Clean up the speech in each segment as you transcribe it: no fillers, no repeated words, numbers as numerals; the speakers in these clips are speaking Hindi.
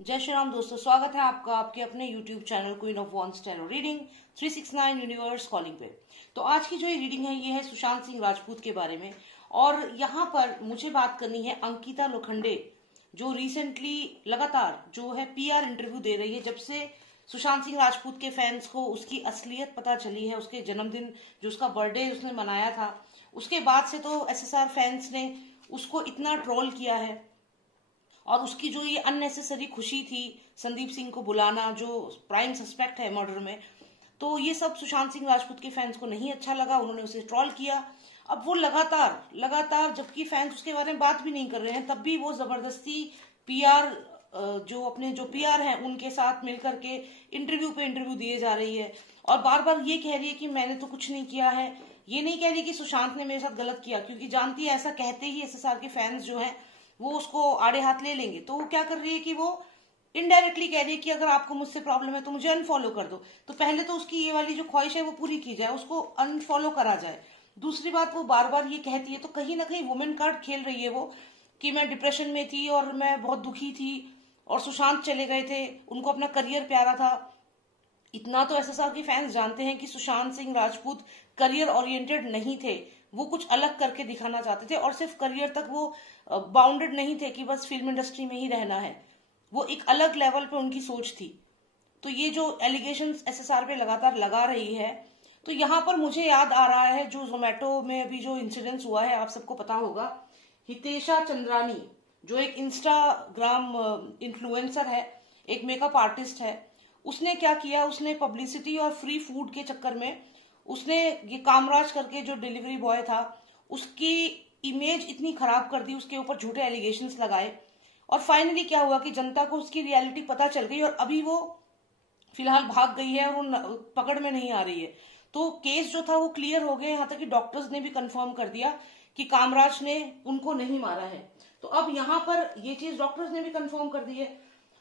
जय श्री राम दोस्तों, स्वागत है आपका आपके अपने YouTube channel queen of wands tarot reading 369 universe calling पे। तो आज की जो ये रीडिंग है ये है सुशांत सिंह राजपूत के बारे में। और यहाँ पर मुझे बात करनी है अंकिता लोखंडे, जो रिसेंटली लगातार जो है PR इंटरव्यू दे रही है। जब से सुशांत सिंह राजपूत के फैंस को उसकी असलियत पता चली है, उसके जन्मदिन जो उसका बर्थडे उसने मनाया था, उसके बाद से तो SSR फैंस ने उसको इतना ट्रोल किया है। और उसकी जो ये अननेसेसरी खुशी थी संदीप सिंह को बुलाना, जो प्राइम सस्पेक्ट है मर्डर में, तो ये सब सुशांत सिंह राजपूत के फैंस को नहीं अच्छा लगा, उन्होंने उसे ट्रोल किया। अब वो लगातार जबकि फैंस उसके बारे में बात भी नहीं कर रहे हैं, तब भी वो जबरदस्ती PR जो अपने जो PR हैं उनके साथ मिलकर के इंटरव्यू पे इंटरव्यू दिए जा रही है। और बार बार ये कह रही है कि मैंने तो कुछ नहीं किया है। ये नहीं कह रही कि सुशांत ने मेरे साथ गलत किया, क्योंकि जानती है ऐसा कहते ही SSR के फैंस जो हैं वो उसको आड़े हाथ ले लेंगे। तो वो क्या कर रही है कि वो इनडायरेक्टली कह रही है कि अगर आपको मुझसे प्रॉब्लम है तो मुझे अनफॉलो कर दो। तो पहले तो उसकी ये वाली जो ख्वाहिश है वो पूरी की जाए, उसको अनफॉलो करा जाए। दूसरी बात, वो बार बार ये कहती है, तो कहीं ना कहीं वुमेन कार्ड खेल रही है वो, कि मैं डिप्रेशन में थी और मैं बहुत दुखी थी और सुशांत चले गए थे, उनको अपना करियर प्यारा था। इतना तो SSR के फैंस जानते हैं कि सुशांत सिंह राजपूत करियर ओरिएंटेड नहीं थे, वो कुछ अलग करके दिखाना चाहते थे। और सिर्फ करियर तक वो बाउंडेड नहीं थे कि बस फिल्म इंडस्ट्री में ही रहना है, वो एक अलग लेवल पे उनकी सोच थी। तो ये जो एलिगेशंस SSR पे लगातार लगा रही है, तो यहाँ पर मुझे याद आ रहा है जो जोमेटो में अभी जो इंसिडेंस हुआ है, आप सबको पता होगा। हितेशा चंद्रानी जो एक इंस्टाग्राम इन्फ्लुएंसर है, एक मेकअप आर्टिस्ट है, उसने क्या किया, उसने पब्लिसिटी और फ्री फूड के चक्कर में उसने ये कामराज करके जो डिलीवरी बॉय था उसकी इमेज इतनी खराब कर दी, उसके ऊपर झूठे एलिगेशंस लगाए। और फाइनली क्या हुआ कि जनता को उसकी रियलिटी पता चल गई और अभी वो फिलहाल भाग गई है और वो पकड़ में नहीं आ रही है। तो केस जो था वो क्लियर हो गया, यहाँ तक कि डॉक्टर्स ने भी कंफर्म कर दिया कि कामराज ने उनको नहीं मारा है। तो अब यहाँ पर ये चीज डॉक्टर्स ने भी कंफर्म कर दी है।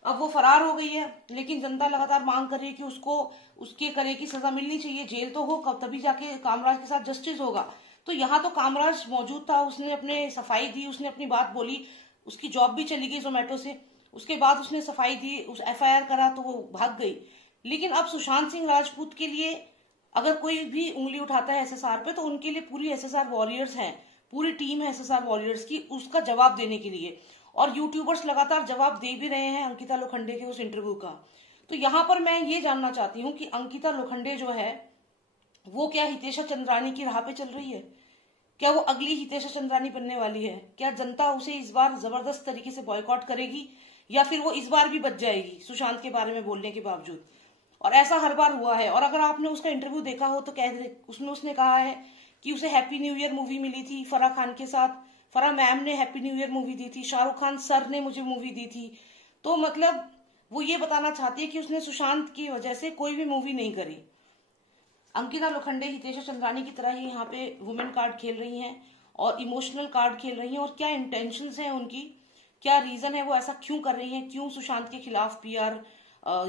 अब वो फरार हो गई है, लेकिन जनता लगातार मांग कर रही है कि उसको उसके करे की सजा मिलनी चाहिए, जेल तो हो, कब तभी जाके कामराज के साथ जस्टिस होगा। तो यहाँ तो कामराज मौजूद था, उसने अपने सफाई दी, उसने अपनी बात बोली, उसकी जॉब भी चली गई जोमेटो से। उसके बाद उसने सफाई दी, उस FIR करा तो वो भाग गई। लेकिन अब सुशांत सिंह राजपूत के लिए अगर कोई भी उंगली उठाता है SSR पे, तो उनके लिए पूरी SSR वॉरियर्स हैं, पूरी टीम है SSR वॉरियर्स की उसका जवाब देने के लिए। और यूट्यूबर्स लगातार जवाब दे भी रहे हैं अंकिता लोखंडे के उस इंटरव्यू का। तो यहाँ पर मैं ये जानना चाहती हूँ कि अंकिता लोखंडे जो है वो क्या हितेशा चंद्रानी की राह पे चल रही है? क्या वो अगली हितेशा चंद्रानी बनने वाली है? क्या जनता उसे इस बार जबरदस्त तरीके से बॉयकॉट करेगी, या फिर वो इस बार भी बच जाएगी सुशांत के बारे में बोलने के बावजूद? और ऐसा हर बार हुआ है। और अगर आपने उसका इंटरव्यू देखा हो तो उसमें उसने कहा है कि उसे हैप्पी न्यू ईयर मूवी मिली थी फराह खान के साथ, फराह मैम ने हैप्पी न्यू ईयर मूवी दी थी, शाहरुख खान सर ने मुझे मूवी दी थी। तो मतलब वो ये बताना चाहती है कि उसने सुशांत की वजह से कोई भी मूवी नहीं करी। अंकिता लोखंडे हितेशा चंद्रानी की तरह ही यहाँ पे वुमेन कार्ड खेल रही हैं और इमोशनल कार्ड खेल रही हैं। और क्या इंटेंशंस हैं उनकी, क्या रीजन है, वो ऐसा क्यों कर रही हैं, क्यों सुशांत के खिलाफ PR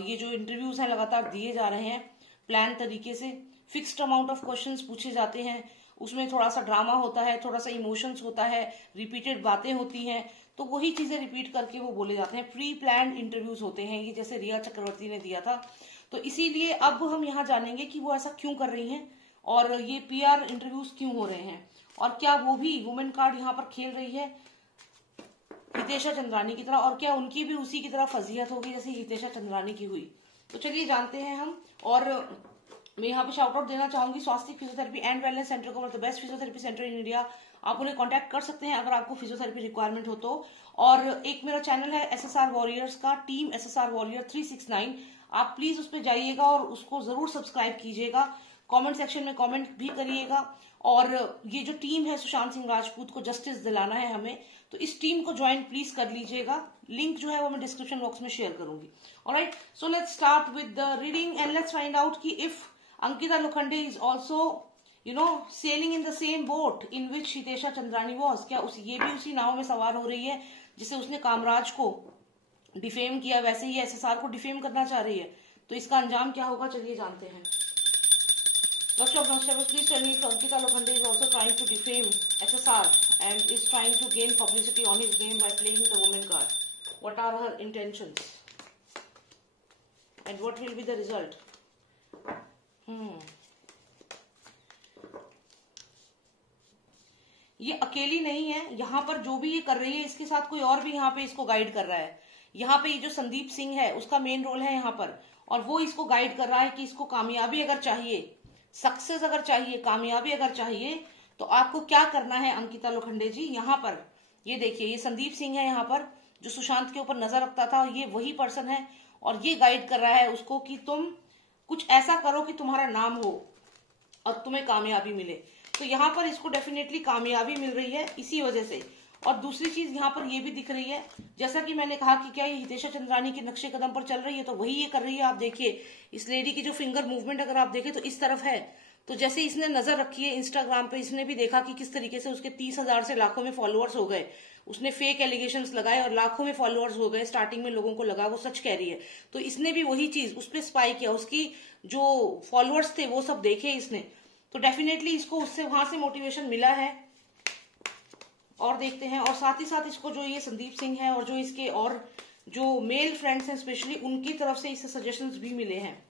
ये जो इंटरव्यूज हैं लगातार दिए जा रहे हैं प्लान तरीके से। फिक्स्ड अमाउंट ऑफ क्वेश्चंस पूछे जाते हैं, उसमें थोड़ा सा ड्रामा होता है, थोड़ा सा इमोशंस होता है, रिपीटेड बातें होती हैं, तो वही चीजें रिपीट करके वो बोले जाते हैं। प्री प्लान्ड इंटरव्यूज होते हैं ये, जैसे रिया चक्रवर्ती ने दिया था। तो इसीलिए अब हम यहाँ जानेंगे कि वो ऐसा क्यों कर रही हैं और ये PR इंटरव्यूज क्यों हो रहे हैं, और क्या वो भी वुमेन कार्ड यहाँ पर खेल रही है हितेशा चंद्रानी की तरह, और क्या उनकी भी उसी की तरह फजीहत होगी जैसे हितेशा चंद्रानी की हुई। तो चलिए जानते हैं हम। और मैं यहाँ पे शाउट आउट देना चाहूंगी स्वास्थ्य फिजियोथेरेपी एंड वेलनेस सेंटर को, मतलब best physiotherapy centre in India. आप उन्हें कांटेक्ट कर सकते हैं अगर आपको फिजियोथेरेपी रिक्वायरमेंट हो तो। और एक मेरा चैनल है SSR वॉरियर्स का, टीम SSR वॉरियर 369, आप प्लीज उस पर जाइएगा और उसको जरूर सब्सक्राइब कीजिएगा। कमेंट सेक्शन में कमेंट भी करिएगा। और ये जो टीम है सुशांत सिंह राजपूत को जस्टिस दिलाना है हमें, तो इस टीम को ज्वाइन प्लीज कर लीजिएगा। लिंक जो है वो मैं डिस्क्रिप्शन बॉक्स में शेयर करूंगी। Alright, so let's start with the reading and let's find out कि if Ankita Lokhande is also sailing in the same boat in which Hitesha Chandrani was. क्या ये भी उसी नाव में सवार हो रही है जिसे उसने कामराज को डिफेम किया, वैसे ही SSR को डिफेम करना चाह रही है? तो इसका अंजाम क्या होगा, चलिए जानते हैं। First of all, please tell me if Ankita Lokhande is also trying to defame SSR and is trying to gain publicity on his name by playing the woman card. What are her intentions? And what will be the result? ये अकेली नहीं है, यहाँ पर जो भी ये कर रही है इसके साथ कोई और भी यहाँ पे इसको गाइड कर रहा है। यहाँ पे ये जो संदीप सिंह है उसका मेन रोल है यहाँ पर, और वो इसको गाइड कर रहा है कि इसको कामयाबी अगर चाहिए, सक्सेस अगर चाहिए, कामयाबी अगर चाहिए, तो आपको क्या करना है अंकिता लोखंडे जी। यहाँ पर ये देखिए, ये संदीप सिंह है यहाँ पर जो सुशांत के ऊपर नजर रखता था, ये वही पर्सन है और ये गाइड कर रहा है उसको कि तुम कुछ ऐसा करो कि तुम्हारा नाम हो और तुम्हें कामयाबी मिले। तो यहाँ पर इसको डेफिनेटली कामयाबी मिल रही है इसी वजह से। और दूसरी चीज यहाँ पर ये भी दिख रही है, जैसा कि मैंने कहा कि क्या ये हितेशा चंद्रानी के नक्शे कदम पर चल रही है, तो वही ये कर रही है। आप देखिए इस लेडी की जो फिंगर मूवमेंट अगर आप देखें तो इस तरफ है, तो जैसे इसने नजर रखी है इंस्टाग्राम पे, इसने भी देखा कि किस तरीके से उसके 30,000 से लाखों में फॉलोअर्स हो गए, उसने फेक एलिगेशंस लगाए और लाखों में फॉलोअर्स हो गए। स्टार्टिंग में लोगों को लगा वो सच कह रही है, तो इसने भी वही चीज उस पर स्पाई किया, उसकी जो फॉलोअर्स थे वो सब देखे इसने, तो डेफिनेटली इसको उससे वहां से मोटिवेशन मिला है। और देखते हैं, और साथ ही साथ इसको जो ये संदीप सिंह है और जो इसके और जो मेल फ्रेंड्स हैं स्पेशली, उनकी तरफ से इसे सजेशंस भी मिले हैं।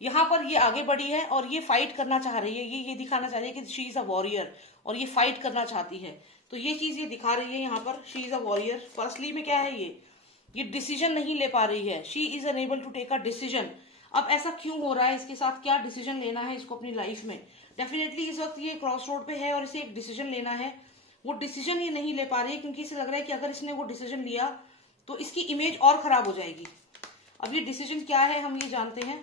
यहाँ पर ये आगे बढ़ी है और ये फाइट करना चाह रही है, ये दिखाना चाह रही है कि शी इज अ वॉरियर और ये फाइट करना चाहती है। तो ये चीज ये दिखा रही है यहाँ पर, she is a warrior. Firstly में क्या है, ये डिसीजन नहीं ले पा रही है, she is unable to take a decision. अब ऐसा क्यों हो रहा है, इसके साथ क्या डिसीजन लेना है इसको अपनी लाइफ में। डेफिनेटली इस वक्त ये क्रॉस रोड पे है और इसे एक डिसीजन लेना है, वो डिसीजन ये नहीं ले पा रही है क्योंकि इसे लग रहा है कि अगर इसने वो डिसीजन लिया तो इसकी इमेज और खराब हो जाएगी। अब ये डिसीजन क्या है हम ये जानते हैं।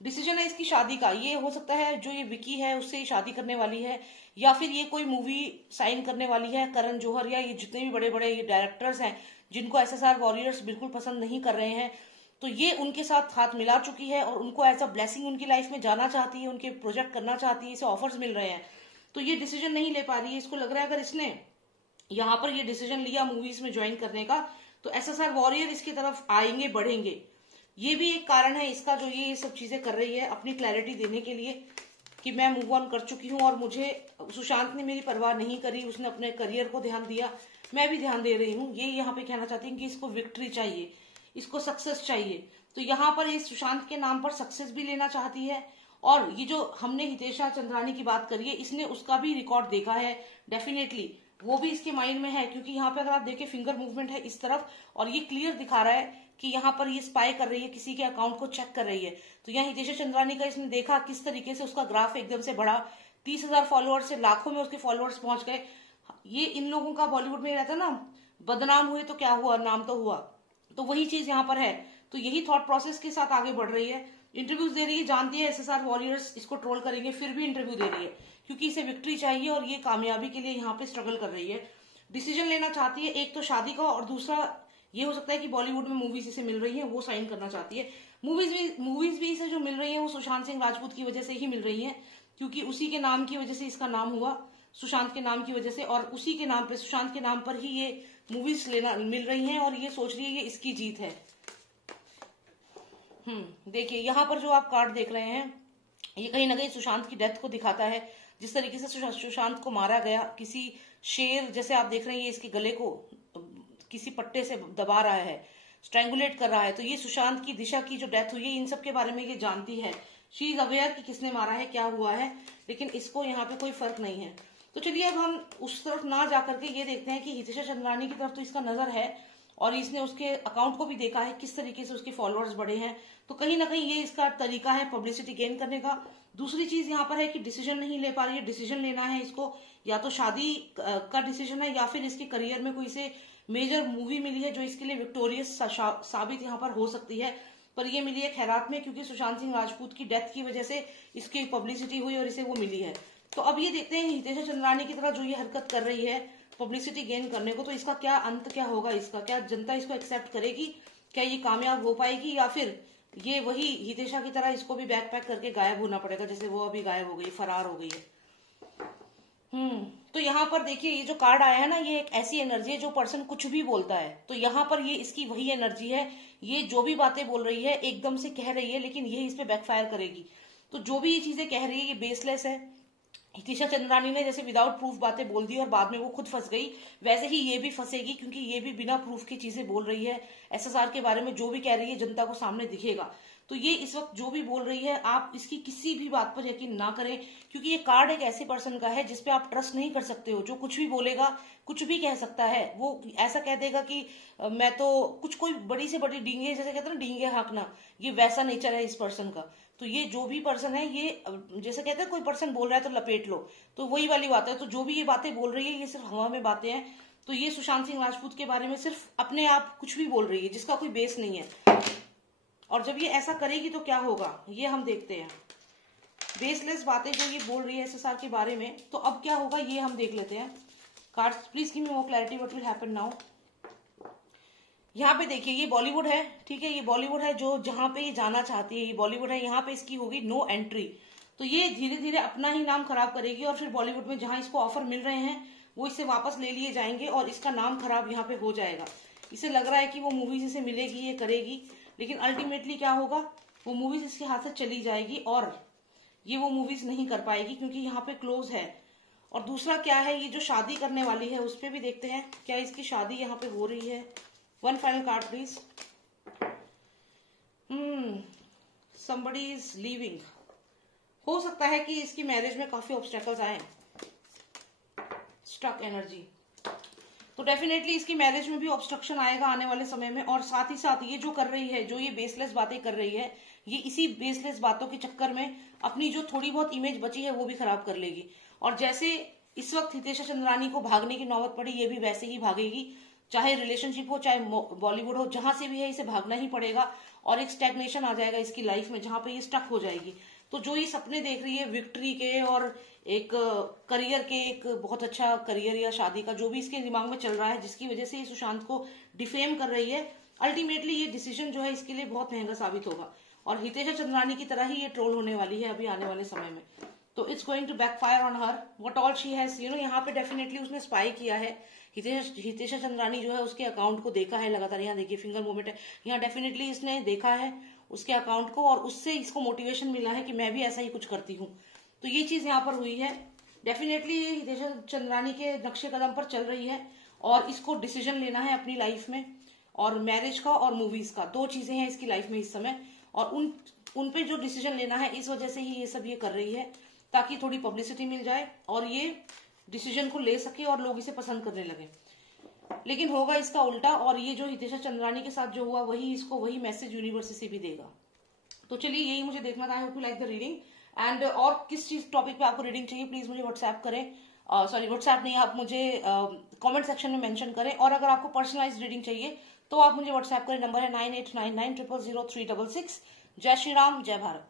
डिसीजन है इसकी शादी का। ये हो सकता है जो ये विकी है उससे शादी करने वाली है, या फिर ये कोई मूवी साइन करने वाली है, करण जौहर या ये जितने भी बड़े बड़े ये डायरेक्टर्स हैं जिनको एसएसआर वॉरियर्स बिल्कुल पसंद नहीं कर रहे हैं, तो ये उनके साथ हाथ मिला चुकी है और उनको एज अ ब्लेसिंग उनकी लाइफ में जाना चाहती है, उनके प्रोजेक्ट करना चाहती है, इसे ऑफर्स मिल रहे हैं, तो ये डिसीजन नहीं ले पा रही है। इसको लग रहा है अगर इसने यहाँ पर ये डिसीजन लिया मूवीज में ज्वाइन करने का तो एसएसआर वॉरियर इसकी तरफ आएंगे, बढ़ेंगे। ये भी एक कारण है इसका जो ये सब चीजें कर रही है अपनी क्लैरिटी देने के लिए कि मैं मूव ऑन कर चुकी हूँ और मुझे सुशांत ने मेरी परवाह नहीं करी, उसने अपने करियर को ध्यान दिया, मैं भी ध्यान दे रही हूँ। ये यहाँ पे कहना चाहती हूँ कि इसको विक्ट्री चाहिए, इसको सक्सेस चाहिए। तो यहाँ पर ये सुशांत के नाम पर सक्सेस भी लेना चाहती है। और ये जो हमने हितेशा चंद्रानी की बात करी है, इसने उसका भी रिकॉर्ड देखा है, डेफिनेटली वो भी इसके माइंड में है, क्योंकि यहाँ पे अगर आप देखें फिंगर मूवमेंट है इस तरफ और ये क्लियर दिखा रहा है कि यहाँ पर ये स्पाई कर रही है, किसी के अकाउंट को चेक कर रही है। तो यहाँ हितेशा चंद्रानी का इसने देखा किस तरीके से उसका ग्राफ एकदम से बढ़ा, 30,000 फॉलोअर्स से लाखों में उसके फॉलोअर्स पहुंच गए। ये इन लोगों का बॉलीवुड में रहता ना, बदनाम हुए तो क्या हुआ, नाम तो हुआ, तो वही चीज यहाँ पर है। तो यही थॉट प्रोसेस के साथ आगे बढ़ रही है, इंटरव्यूज दे रही है, जानती है एसएसआर वॉरियर्स इसको ट्रोल करेंगे, फिर भी इंटरव्यू दे रही है क्योंकि इसे विक्ट्री चाहिए और ये कामयाबी के लिए यहाँ पे स्ट्रगल कर रही है। डिसीजन लेना चाहती है, एक तो शादी का और दूसरा ये हो सकता है कि बॉलीवुड में मूवीज इसे मिल रही है वो साइन करना चाहती है। मूवीज भी इसे जो मिल रही है वो सुशांत सिंह राजपूत की वजह से ही मिल रही है, क्योंकि उसी के नाम की वजह से इसका नाम हुआ, सुशांत के नाम की वजह से, और उसी के नाम पे सुशांत के नाम पर ही ये मूवीज लेना मिल रही हैं और ये सोच रही है ये इसकी जीत है। देखिए यहाँ पर जो आप कार्ड देख रहे हैं ये कहीं ना कहीं सुशांत की डेथ को दिखाता है, जिस तरीके से सुशांत को मारा गया, किसी शेर जैसे आप देख रहे हैं ये इसके गले को किसी पट्टे से दबा रहा है, स्ट्रैंगुलेट कर रहा है। तो ये सुशांत की दिशा की जो डेथ हुई है इन सब के बारे में ये जानती है, शी इज अवेयर कि किसने मारा है, क्या हुआ है, लेकिन इसको यहाँ पे कोई फर्क नहीं है। तो चलिए अब हम उस तरफ ना जाकर के ये देखते हैं कि हितेशा चंद्रानी की तरफ तो इसका नजर है और इसने उसके अकाउंट को भी देखा है किस तरीके से उसके फॉलोअर्स बढ़े हैं, तो कहीं ना कहीं ये इसका तरीका है पब्लिसिटी गेन करने का। दूसरी चीज यहाँ पर है कि डिसीजन नहीं ले पा रही है, डिसीजन लेना है इसको, या तो शादी का डिसीजन है या फिर इसके करियर में कोई से मेजर मूवी मिली है जो इसके लिए विक्टोरियस साबित यहाँ पर हो सकती है, पर ये मिली है खैरात में, क्योंकि सुशांत सिंह राजपूत की डेथ की वजह से इसकी पब्लिसिटी हुई और इसे वो मिली है। तो अब ये देखते हैं हितेशा चंद्रानी की तरह जो ये हरकत कर रही है पब्लिसिटी गेन करने को, तो इसका क्या अंत क्या होगा, इसका क्या जनता इसको एक्सेप्ट करेगी, क्या ये कामयाब हो पाएगी, या फिर ये वही हितेशा की तरह इसको भी बैक पैक करके गायब होना पड़ेगा जैसे वो अभी गायब हो गई, फरार हो गई है। तो यहाँ पर देखिए ये जो कार्ड आया है ना, ये एक ऐसी एनर्जी है जो पर्सन कुछ भी बोलता है, तो यहाँ पर ये इसकी वही एनर्जी है, ये जो भी बातें बोल रही है एकदम से कह रही है लेकिन ये इस पे बैकफायर करेगी। तो जो भी ये चीजें कह रही है ये बेसलेस है, हितेशा चंद्रानी ने जैसे विदाउट प्रूफ बातें बोल दी और बाद में वो खुद फंस गई, वैसे ही ये भी फंसेगी, क्योंकि ये भी बिना प्रूफ की चीजें बोल रही है। एसएसआर के बारे में जो भी कह रही है जनता को सामने दिखेगा। तो ये इस वक्त जो भी बोल रही है, आप इसकी किसी भी बात पर यकीन ना करें, क्योंकि ये कार्ड एक ऐसे पर्सन का है जिसपे आप ट्रस्ट नहीं कर सकते हो। जो कुछ भी बोलेगा, कुछ भी कह सकता है, वो ऐसा कह देगा कि मैं तो कुछ, कोई बड़ी से बड़ी डींगे, जैसे कहते हैं ना डींगे हाँकना, ये वैसा नेचर है इस पर्सन का। तो ये जो भी पर्सन है, ये जैसे कहते हैं कोई पर्सन बोल रहा है तो लपेट लो, तो वही वाली बात है। तो जो भी ये बातें बोल रही है, ये सिर्फ हवा में बातें हैं। तो ये सुशांत सिंह राजपूत के बारे में सिर्फ अपने आप कुछ भी बोल रही है, जिसका कोई बेस नहीं है। और जब ये ऐसा करेगी तो क्या होगा, ये हम देखते हैं। बेसलेस बातें जो ये बोल रही है एसएसआर के बारे में, तो अब क्या होगा ये हम देख लेते हैं। Cards please give me more clarity what will happen now. यहाँ पे देखिए, ये बॉलीवुड है, ठीक है, ये बॉलीवुड है, जो जहां पे ये जाना चाहती है, ये बॉलीवुड है। यहाँ पे इसकी होगी नो एंट्री। तो ये धीरे धीरे अपना ही नाम खराब करेगी, और फिर बॉलीवुड में जहां इसको ऑफर मिल रहे हैं वो इससे वापस ले लिए जाएंगे, और इसका नाम खराब यहाँ पे हो जाएगा। इसे लग रहा है कि वो मूवीज इसे मिलेगी, ये करेगी, लेकिन अल्टीमेटली क्या होगा, वो मूवीज इसके हाथ से चली जाएगी, और ये वो मूवीज नहीं कर पाएगी, क्योंकि यहाँ पे क्लोज है। और दूसरा क्या है, ये जो शादी करने वाली है उस पर भी देखते हैं, क्या इसकी शादी यहाँ पे हो रही है। One final card please. somebody is leaving। हो सकता है कि इसकी मैरिज में काफी ऑब्स्टेकल्स आए, स्टक एनर्जी। तो डेफिनेटली इसकी मैरिज में भी ऑब्स्ट्रक्शन आएगा आने वाले समय में। और साथ ही साथ ये जो कर रही है, जो ये बेसलेस बातें कर रही है, ये इसी बेसलेस बातों के चक्कर में अपनी जो थोड़ी बहुत इमेज बची है वो भी खराब कर लेगी। और जैसे इस वक्त हितेशा चंद्रानी को भागने की नौबत पड़ी, ये भी वैसे ही भागेगी। चाहे रिलेशनशिप हो, चाहे बॉलीवुड हो, जहां से भी है इसे भागना ही पड़ेगा, और एक स्टैग्नेशन आ जाएगा इसकी लाइफ में, जहां पे ये स्टक हो जाएगी। तो जो ये सपने देख रही है विक्ट्री के और एक करियर के, एक बहुत अच्छा करियर या शादी का, जो भी इसके दिमाग में चल रहा है, जिसकी वजह से ये सुशांत को डिफेम कर रही है, अल्टीमेटली ये डिसीजन जो है इसके लिए बहुत महंगा साबित होगा। और हितेशा चंद्रानी की तरह ही ये ट्रोल होने वाली है अभी आने वाले समय में। तो it's going to backfire on her what all she has, यहाँ पे डेफिनेटली उसने स्पाई किया है। हितेशा चंद्रानी जो है उसके अकाउंट को देखा है लगातार। यहाँ देखिए फिंगर मूवमेंट है, यहाँ डेफिनेटली इसने देखा है उसके अकाउंट को, और उससे इसको मोटिवेशन मिला है कि मैं भी ऐसा ही कुछ करती हूँ। तो ये चीज यहाँ पर हुई है। डेफिनेटली ये हितेशा चंद्रानी के नक्शे कदम पर चल रही है, और इसको डिसीजन लेना है अपनी लाइफ में, और मैरिज का और मूवीज का, दो चीजें हैं इसकी लाइफ में इस समय। और उन पे जो डिसीजन लेना है, इस वजह से ही ये सब ये कर रही है, ताकि थोड़ी पब्लिसिटी मिल जाए और ये डिसीजन को ले सके और लोग इसे पसंद करने लगे। लेकिन होगा इसका उल्टा, और ये जो हितेशा चंद्रानी के साथ जो हुआ, वही इसको वही मैसेज यूनिवर्स से भी देगा। तो चलिए, यही मुझे देखना था। I hope you like the reading. And और किस चीज टॉपिक पे आपको रीडिंग चाहिए, प्लीज मुझे व्हाट्सएप करें। सॉरी व्हाट्सएप नहीं, आप मुझे कमेंट सेक्शन में मेंशन करें। और अगर आपको पर्सनलाइज्ड रीडिंग चाहिए तो आप मुझे व्हाट्सएप करें, नंबर है 9899000366। जय श्री राम, जय भारत।